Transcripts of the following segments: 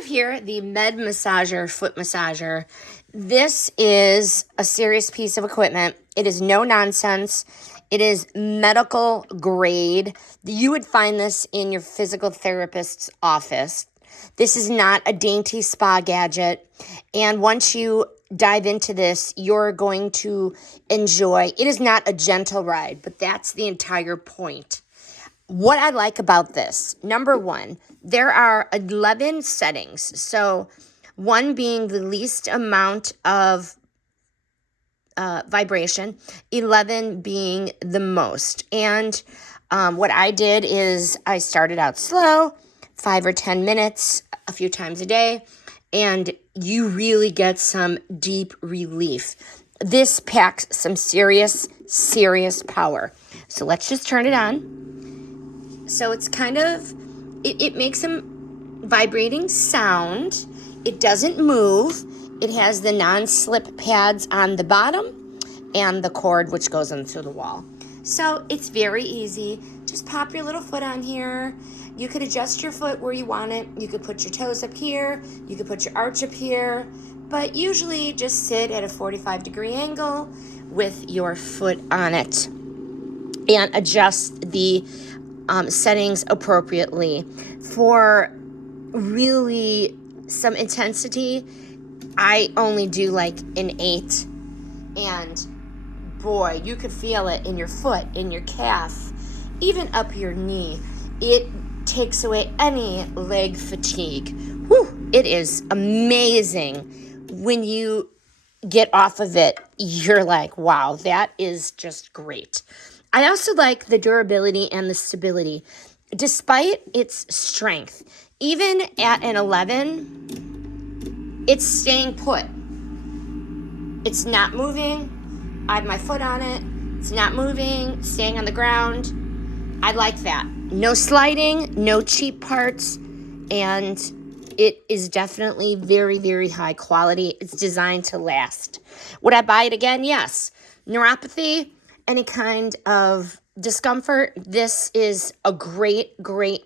have here the MedMassager foot massager. This is a serious piece of equipment. It is no nonsense. It is medical grade. You would find this in your physical therapist's office. This is not a dainty spa gadget. And once you dive into this, you're going to enjoy. It is not a gentle ride, but that's the entire point. What I like about this, number one, there are 11 settings. So one being the least amount of vibration, 11 being the most. And what I did is I started out slow, 5 or 10 minutes, a few times a day, and you really get some deep relief. This packs some serious power. So let's just turn it on. So it's kind of, it makes a vibrating sound. It doesn't move. It has the non-slip pads on the bottom and the cord which goes into the wall. So it's very easy. Just pop your little foot on here. You could adjust your foot where you want it. You could put your toes up here. You could put your arch up here. But usually just sit at a 45-degree angle with your foot on it and adjust the settings appropriately. For really some intensity, I only do like an 8, and boy, you could feel it in your foot, in your calf, even up your knee. It takes away any leg fatigue. Whew, it is amazing. When you get off of it, you're like, wow, that is just great. I also like the durability and the stability. Despite its strength, even at an 11, it's staying put. It's not moving. I have my foot on it. It's not moving, staying on the ground. I like that. No sliding, no cheap parts, and it is definitely very high quality. It's designed to last. Would I buy it again? Yes. Neuropathy, any kind of discomfort, this is a great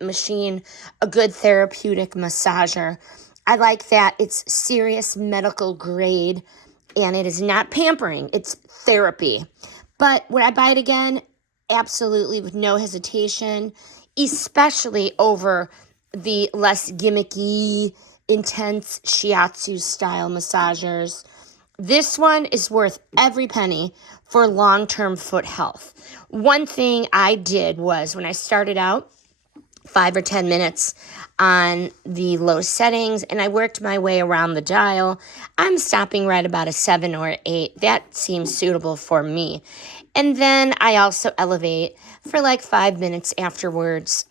machine, a good therapeutic massager. I like that it's serious medical grade, and it is not pampering, it's therapy. But would I buy it again? Absolutely, with no hesitation, especially over the less gimmicky, intense shiatsu style massagers. This one is worth every penny for long-term foot health. One thing I did was when I started out, 5 or 10 minutes on the low settings, and I worked my way around the dial. I'm stopping right about a 7 or 8. That seems suitable for me. And then I also elevate for like 5 minutes afterwards,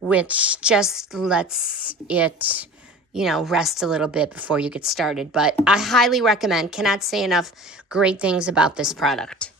which just lets it, rest a little bit before you get started. But I highly recommend, cannot say enough great things about this product.